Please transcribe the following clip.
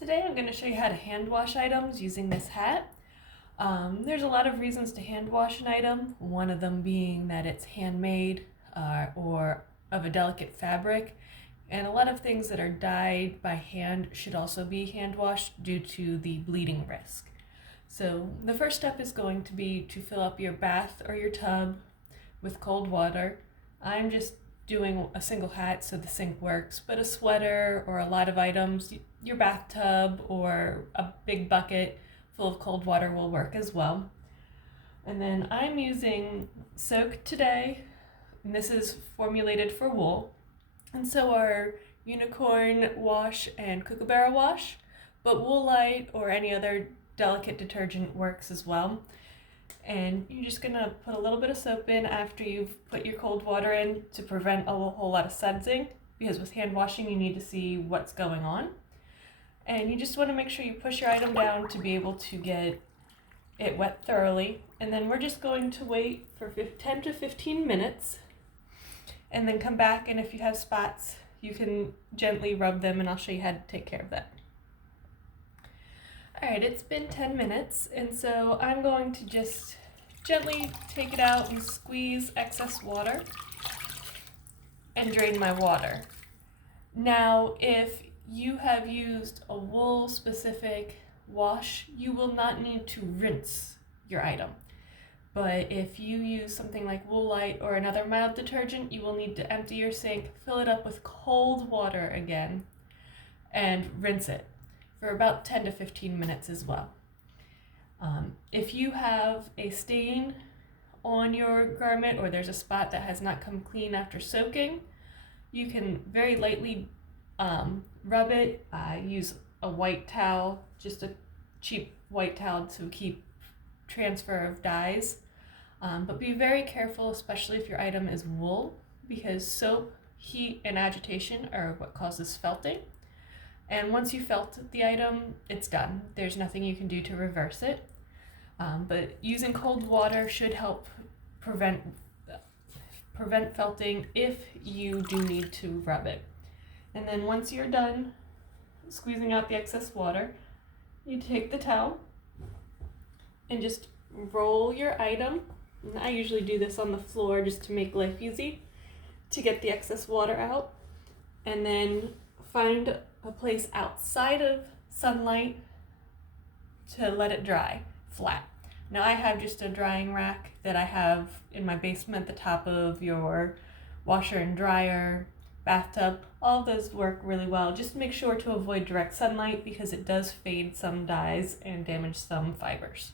Today I'm going to show you how to hand wash items using this hat. There's a lot of reasons to hand wash an item, one of them being that it's handmade or of a delicate fabric, and a lot of things that are dyed by hand should also be hand washed due to the bleeding risk. So the first step is going to be to fill up your bath or your tub with cold water. I'm just doing a single hat so the sink works, but a sweater or a lot of items, your bathtub or a big bucket full of cold water will work as well. And then I'm using Soak today, and this is formulated for wool, and so are Unicorn Wash and Kookaburra Wash, but Wool Light or any other delicate detergent works as well. And you're just gonna put a little bit of soap in after you've put your cold water in to prevent a whole lot of sudsing, because with hand washing you need to see what's going on. And you just want to make sure you push your item down to be able to get it wet thoroughly. And then we're just going to wait for 10 to 15 minutes and then come back, and if you have spots you can gently rub them, and I'll show you how to take care of that. Alright, it's been 10 minutes, and so I'm going to just gently take it out and squeeze excess water and drain my water. Now, if you have used a wool specific wash, you will not need to rinse your item. But if you use something like Wool Light or another mild detergent, you will need to empty your sink, fill it up with cold water again, and rinse it for about 10 to 15 minutes as well. If you have a stain on your garment or there's a spot that has not come clean after soaking, you can very lightly rub it. Use a white towel, just a cheap white towel to keep transfer of dyes. But be very careful, especially if your item is wool, because soap, heat, and agitation are what causes felting. And once you felt the item, it's done. There's nothing you can do to reverse it. But using cold water should help prevent felting if you do need to rub it. And then once you're done squeezing out the excess water, you take the towel and just roll your item. And I usually do this on the floor just to make life easy, to get the excess water out. And then find a place outside of sunlight to let it dry flat. Now I have just a drying rack that I have in my basement, the top of your washer and dryer, bathtub. All of those work really well. Just make sure to avoid direct sunlight because it does fade some dyes and damage some fibers.